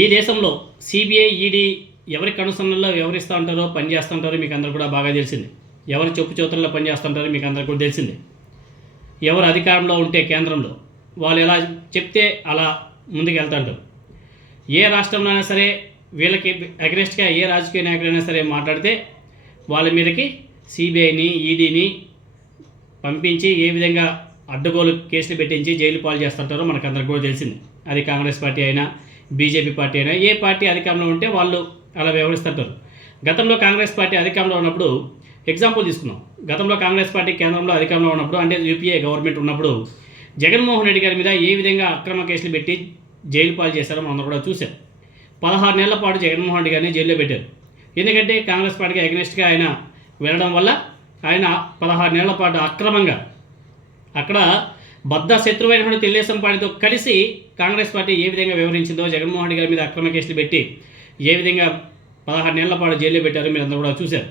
ఈ దేశంలో CBI, ED ఎవరి కనుసన్నల్లో వ్యవహరిస్తూ ఉంటారో పనిచేస్తూ ఉంటారో మీకు అందరూ కూడా బాగా తెలిసింది. ఎవరి చెప్పు చేతుల్లో పనిచేస్తుంటారో మీకు అందరూ కూడా తెలిసింది. ఎవరు అధికారంలో ఉంటే కేంద్రంలో వాళ్ళు ఎలా చెప్తే అలా ముందుకు వెళ్తుంటారు. ఏ రాష్ట్రంలో అయినా సరే వీళ్ళకి అగ్రెస్ట్గా ఏ రాజకీయ నాయకులైనా సరే మాట్లాడితే వాళ్ళ మీదకి సిబిఐని, ఈడీని పంపించి ఏ విధంగా అడ్డగోలు కేసులు పెట్టించి జైలు పాలు చేస్తుంటారో మనకు అందరికి కూడా తెలిసింది. అది కాంగ్రెస్ పార్టీ అయినా, బీజేపీ పార్టీ అయినా, ఏ పార్టీ అధికారంలో ఉంటే వాళ్ళు అలా వ్యవహరిస్తుంటారు. గతంలో కాంగ్రెస్ పార్టీ అధికారంలో ఉన్నప్పుడు ఎగ్జాంపుల్ తీసుకున్నాం. గతంలో కాంగ్రెస్ పార్టీ కేంద్రంలో అధికారంలో ఉన్నప్పుడు, అంటే యూపీఏ గవర్నమెంట్ ఉన్నప్పుడు జగన్మోహన్ రెడ్డి గారి మీద ఏ విధంగా అక్రమ కేసులు పెట్టి జైలు పాలు చేశారో మనం కూడా చూశాం. 16 నెలల పాటు జగన్మోహన్ రెడ్డి గారిని జైల్లో పెట్టారు. ఎందుకంటే కాంగ్రెస్ పార్టీకి అగెనిస్ట్గా ఆయన వెళ్ళడం వల్ల ఆయన 16 నెలల పాటు అక్రమంగా అక్కడ బద్ద శత్రువైనటువంటి తెలుగుదేశం పార్టీతో కలిసి కాంగ్రెస్ పార్టీ ఏ విధంగా వ్యవహరించిందో, జగన్మోహన్ రెడ్డి గారి మీద అక్రమ కేసులు పెట్టి ఏ విధంగా 16 నెలల పాటు జైల్లో పెట్టారో మీరు అందరూ కూడా చూశారు.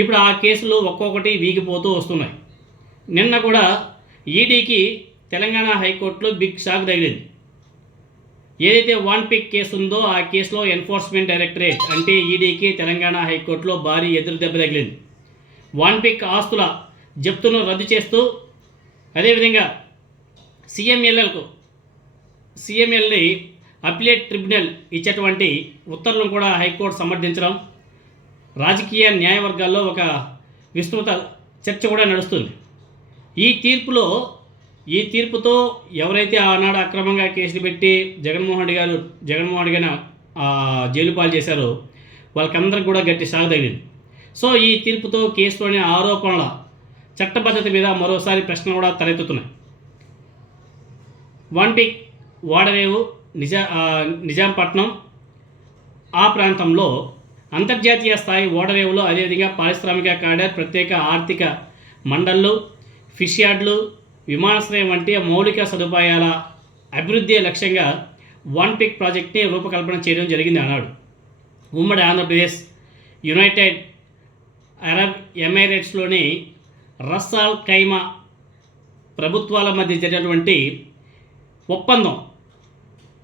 ఇప్పుడు ఆ కేసులు ఒక్కొక్కటి వీగిపోతూ వస్తున్నాయి. నిన్న కూడా ఈడీకి తెలంగాణ హైకోర్టులో బిగ్ షాక్ తగిలింది. ఏదైతే వన్ పిక్ కేసు ఉందో ఆ కేసులో ఎన్ఫోర్స్మెంట్ డైరెక్టరేట్ అంటే ఈడీకి తెలంగాణ హైకోర్టులో భారీ ఎదురు దెబ్బ తగిలింది. వన్ పిక్ ఆస్తుల జప్తును రద్దు చేస్తూ, అదేవిధంగా సిఎంఎల్ని అపిలేట్ ట్రిబ్యునల్ ఇచ్చేటువంటి ఉత్తర్వులను కూడా హైకోర్టు సమర్థించడం, రాజకీయ న్యాయవర్గాల్లో ఒక విస్తృత చర్చ కూడా నడుస్తుంది. ఈ తీర్పుతో ఎవరైతే ఆనాడు అక్రమంగా కేసులు పెట్టి జగన్మోహన్ రెడ్డి గారిని జైలు పాలు చేశారో వాళ్ళకందరికి కూడా గట్టి షాక్ తగిలింది. సో ఈ తీర్పుతో కేసులోని ఆరోపణల చట్టబద్ధత మీద మరోసారి ప్రశ్నలు కూడా తలెత్తుతున్నాయి. వన్ పిక్ వాడరేవు నిజాంపట్నం ఆ ప్రాంతంలో అంతర్జాతీయ స్థాయి ఓడరేవులు, అదేవిధంగా పారిశ్రామిక కారిడార్, ప్రత్యేక ఆర్థిక మండళ్ళు, ఫిష్ యార్డులు, విమానాశ్రయం వంటి మౌలిక సదుపాయాల అభివృద్ధి లక్ష్యంగా వన్ పిక్ ప్రాజెక్ట్ని రూపకల్పన చేయడం జరిగింది అన్నాడు. ఉమ్మడి ఆంధ్రప్రదేశ్, యునైటెడ్ అరబ్ ఎమిరేట్స్లోని రస్ అల్ ఖైమా ప్రభుత్వాల మధ్య జరిగినటువంటి ఒప్పందం,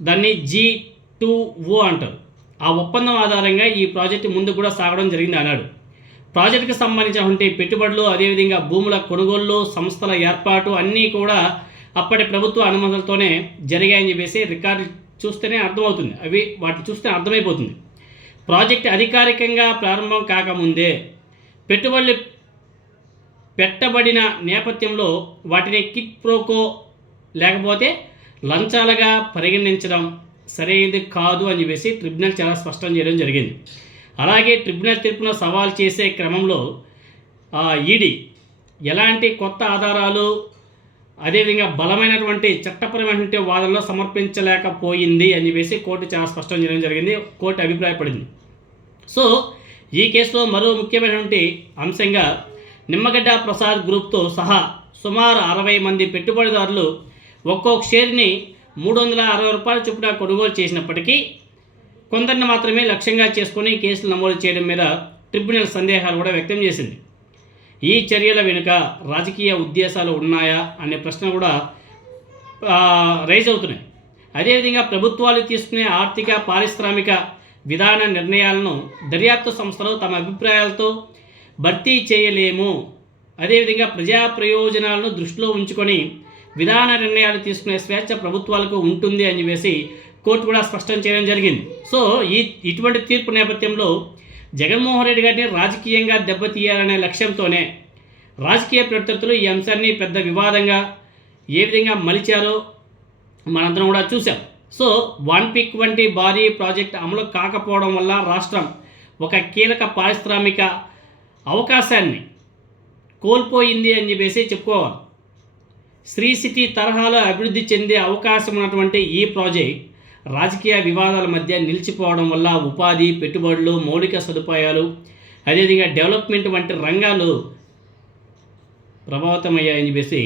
దాన్ని G2O అంటారు. ఆ ఒప్పందం ఆధారంగా ఈ ప్రాజెక్టు ముందు కూడా సాగడం జరిగింది అన్నాడు. ప్రాజెక్టుకు సంబంధించినటువంటి పెట్టుబడులు, అదేవిధంగా భూముల కొనుగోళ్లు, సంస్థల ఏర్పాటు అన్నీ కూడా అప్పటి ప్రభుత్వ అనుమతులతోనే జరిగాయని చెప్పేసి రికార్డు చూస్తేనే అర్థమవుతుంది. వాటిని చూస్తే అర్థమైపోతుంది. ప్రాజెక్టు అధికారికంగా ప్రారంభం కాకముందే పెట్టుబడులు పెట్టబడిన నేపథ్యంలో వాటిని కిట్ ప్రోకో లేకపోతే లంచాలుగా పరిగణించడం సరైనది కాదు అని చెప్పేసి ట్రిబ్యునల్ చాలా స్పష్టం చేయడం జరిగింది. అలాగే ట్రిబ్యునల్ తీర్పును సవాల్ చేసే క్రమంలో ఈడీ ఎలాంటి కొత్త ఆధారాలు, అదేవిధంగా బలమైనటువంటి చట్టపరమైనటువంటి వాదనలు సమర్పించలేకపోయింది అని చెప్పేసి కోర్టు చాలా స్పష్టం చేయడం జరిగింది. కోర్టు అభిప్రాయపడింది. సో ఈ కేసులో మరో ముఖ్యమైనటువంటి అంశంగా నిమ్మగడ్డ ప్రసాద్ గ్రూప్తో సహా సుమారు 60 మంది పెట్టుబడిదారులు ఒక్కొక్క షేర్ని $360 చొప్పున కొనుగోలు చేసినప్పటికీ కొందరిని మాత్రమే లక్ష్యంగా చేసుకుని కేసులు నమోదు చేయడం మీద ట్రిబ్యునల్ సందేహాలు కూడా వ్యక్తం చేసింది. ఈ చర్యల వెనుక రాజకీయ ఉద్దేశాలు ఉన్నాయా అనే ప్రశ్న కూడా రైజ్ అవుతున్నాయి. అదేవిధంగా ప్రభుత్వాలు తీసుకునే ఆర్థిక, పారిశ్రామిక విధాన నిర్ణయాలను దర్యాప్తు సంస్థలు తమ అభిప్రాయాలతో భర్తీ చేయలేము. అదేవిధంగా ప్రజా ప్రయోజనాలను దృష్టిలో ఉంచుకొని విధాన నిర్ణయాలు తీసుకునే స్వేచ్ఛ ప్రభుత్వాలకు ఉంటుంది అని చెప్పేసి కోర్టు కూడా స్పష్టం చేయడం జరిగింది. సో ఇటువంటి తీర్పు నేపథ్యంలో జగన్మోహన్ రెడ్డి గారిని రాజకీయంగా దెబ్బతీయాలనే లక్ష్యంతోనే రాజకీయ ప్రత్యర్థులు ఈ అంశాన్ని పెద్ద వివాదంగా ఏ విధంగా మలిచారో మనందరం కూడా చూసాం. సో వన్ పిక్ వంటి భారీ ప్రాజెక్ట్ అమలు కాకపోవడం వల్ల రాష్ట్రం ఒక కీలక పారిశ్రామిక అవకాశాన్ని కోల్పోయింది అని చెప్పేసి చెప్పుకోవాలి. శ్రీ సిటీ తరహాలో అభివృద్ధి చెందే అవకాశం ఉన్నటువంటి ఈ ప్రాజెక్ట్ రాజకీయ వివాదాల మధ్య నిలిచిపోవడం వల్ల ఉపాధి, పెట్టుబడులు, మౌలిక సదుపాయాలు, అదేవిధంగా డెవలప్మెంట్ వంటి రంగాలు ప్రభావితమయ్యాయని చెప్పేసి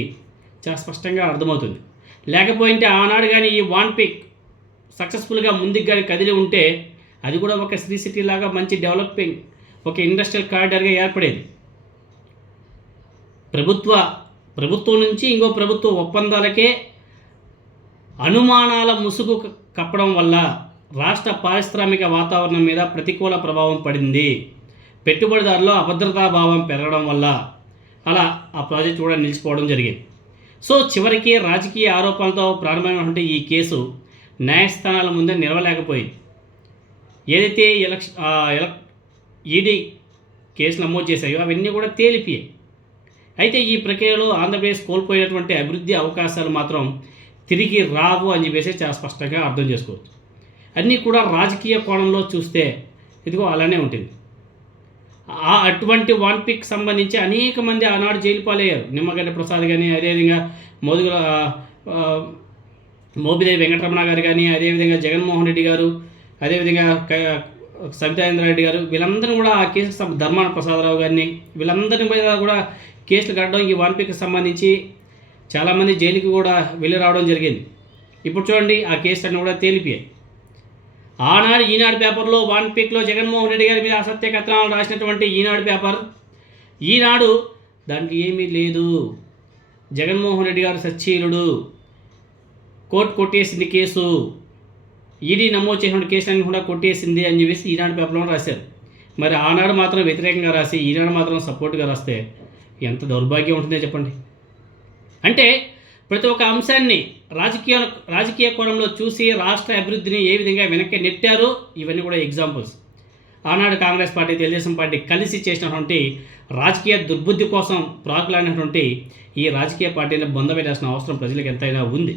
చాలా స్పష్టంగా అర్థమవుతుంది. లేకపోయింటే ఆనాడు కానీ ఈ వన్ పిక్ సక్సెస్ఫుల్గా ముందుకు కానీ కదిలి ఉంటే అది కూడా ఒక శ్రీ సిటీ లాగా మంచి డెవలపింగ్ ఒక ఇండస్ట్రియల్ కారిడార్గా ఏర్పడేది. ప్రభుత్వం నుంచి ఇంకో ప్రభుత్వ ఒప్పందాలకే అనుమానాల ముసుగు కప్పడం వల్ల రాష్ట్ర పారిశ్రామిక వాతావరణం మీద ప్రతికూల ప్రభావం పడింది. పెట్టుబడిదారుల్లో అభద్రతాభావం పెరగడం వల్ల అలా ఆ ప్రాజెక్ట్ కూడా నిలిచిపోవడం జరిగింది. సో చివరికి రాజకీయ ఆరోపణలతో ప్రారంభమైనటువంటి ఈ కేసు న్యాయస్థానాల ముందే నిలవలేకపోయింది. ఏదైతే ఈడీ కేసు నమోదు చేశాయో అవన్నీ కూడా తేలిపోయాయి. అయితే ఈ ప్రక్రియలో ఆంధ్రప్రదేశ్ కోల్పోయినటువంటి అభివృద్ధి అవకాశాలు మాత్రం తిరిగి రావు అని చెప్పేసి చాలా స్పష్టంగా అర్థం చేసుకోవచ్చు. అన్నీ కూడా రాజకీయ కోణంలో చూస్తే ఇదిగో అలానే ఉంటుంది. అటువంటి వన్ పిక్ సంబంధించి అనేక మంది ఆనాడు జైలు పాలయ్యారు. నిమ్మగడ్డ ప్రసాద్ కానీ, అదేవిధంగా మోపిదేవి వెంకటరమణ గారు కానీ, అదేవిధంగా జగన్మోహన్ రెడ్డి గారు, అదేవిధంగా సబితాయింద్రారెడ్డి గారు, వీళ్ళందరూ కూడా ఆ కేసుకు ధర్మాన ప్రసాదరావు గారిని వీళ్ళందరి మీద కూడా కేసులు కట్టడం, ఈ వన్ పిక్ సంబంధించి చాలామంది జైలుకి కూడా వెళ్ళి రావడం జరిగింది. ఇప్పుడు చూడండి ఆ కేసులన్నీ కూడా తేలిపోయాయి. ఆనాడు ఈనాడు పేపర్లో వన్ పిక్లో జగన్మోహన్ రెడ్డి గారి మీద అసత్య కథనాలు రాసినటువంటి ఈనాడు పేపర్ ఈనాడు దాంట్లో ఏమీ లేదు, జగన్మోహన్ రెడ్డి గారు సచ్చీలుడు, కోర్టు కొట్టేసింది కేసు, ఈడీ నమోదు చేసిన కేసులన్నీ కూడా కొట్టేసింది అని చెప్పేసి ఈనాడు పేపర్లో రాశారు. మరి ఆనాడు మాత్రం వ్యతిరేకంగా రాసి ఈనాడు మాత్రం సపోర్ట్గా రాస్తే ఎంత దౌర్భాగ్యం ఉంటుందో చెప్పండి. అంటే ప్రతి ఒక్క అంశాన్ని రాజకీయ కోణంలో చూసి రాష్ట్ర అభివృద్ధిని ఏ విధంగా వెనక్కి నెట్టారో ఇవన్నీ కూడా ఎగ్జాంపుల్స్. ఆనాడు కాంగ్రెస్ పార్టీ, తెలుగుదేశం పార్టీ కలిసి చేసినటువంటి రాజకీయ దుర్బుద్ధి కోసం ప్రాకులాడినటువంటి ఈ రాజకీయ పార్టీని బొందబెట్టాల్సిన అవసరం ప్రజలకు ఎంతైనా ఉంది.